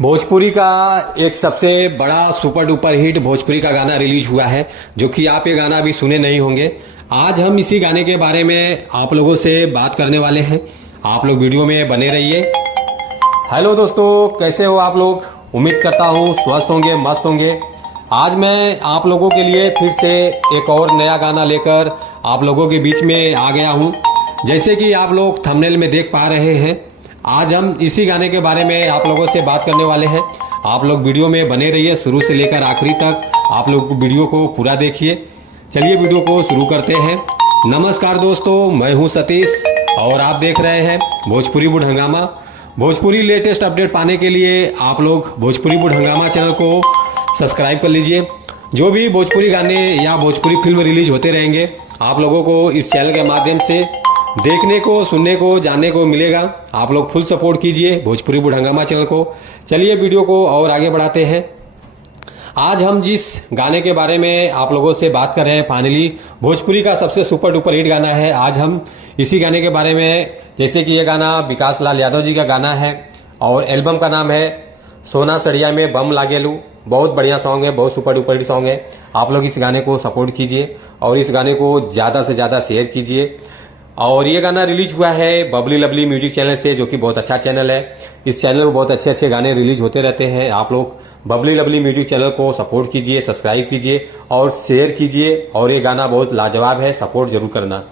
भोजपुरी का एक सबसे बड़ा सुपर डुपर हिट भोजपुरी का गाना रिलीज हुआ है, जो कि आप ये गाना अभी सुने नहीं होंगे। आज हम इसी गाने के बारे में आप लोगों से बात करने वाले हैं। आप लोग वीडियो में बने रहिए। हेलो दोस्तों, कैसे हो आप लोग? उम्मीद करता हूँ स्वस्थ होंगे, मस्त होंगे। आज मैं आप लोगों के लिए फिर से एक और नया गाना लेकर आप लोगों के बीच में आ गया हूँ। जैसे कि आप लोग थंबनेल में देख पा रहे हैं, आज हम इसी गाने के बारे में आप लोगों से बात करने वाले हैं। आप लोग वीडियो में बने रहिए, शुरू से लेकर आखिरी तक आप लोग वीडियो को पूरा देखिए। चलिए वीडियो को शुरू करते हैं। नमस्कार दोस्तों, मैं हूं सतीश और आप देख रहे हैं भोजपुरी बुढ़ हंगामा। भोजपुरी लेटेस्ट अपडेट पाने के लिए आप लोग भोजपुरी बुढ़ हंगामा चैनल को सब्सक्राइब कर लीजिए। जो भी भोजपुरी गाने या भोजपुरी फिल्म रिलीज होते रहेंगे, आप लोगों को इस चैनल के माध्यम से देखने को, सुनने को, जानने को मिलेगा। आप लोग फुल सपोर्ट कीजिए भोजपुरी बुढ़ हंगामा चैनल को। चलिए वीडियो को और आगे बढ़ाते हैं। आज हम जिस गाने के बारे में आप लोगों से बात कर रहे हैं, फाइनली भोजपुरी का सबसे सुपर डुपर हिट गाना है। आज हम इसी गाने के बारे में, जैसे कि ये गाना विकास लाल यादव जी का गाना है और एल्बम का नाम है सोना सड़िया में बम लागेलू। बहुत बढ़िया सॉन्ग है, बहुत सुपर डुपर हिट सॉन्ग है। आप लोग इस गाने को सपोर्ट कीजिए और इस गाने को ज्यादा से ज्यादा शेयर कीजिए। और ये गाना रिलीज हुआ है बबली लवली म्यूजिक चैनल से, जो कि बहुत अच्छा चैनल है। इस चैनल पर बहुत अच्छे अच्छे गाने रिलीज होते रहते हैं। आप लोग बबली लवली म्यूजिक चैनल को सपोर्ट कीजिए, सब्सक्राइब कीजिए और शेयर कीजिए। और ये गाना बहुत लाजवाब है, सपोर्ट जरूर करना।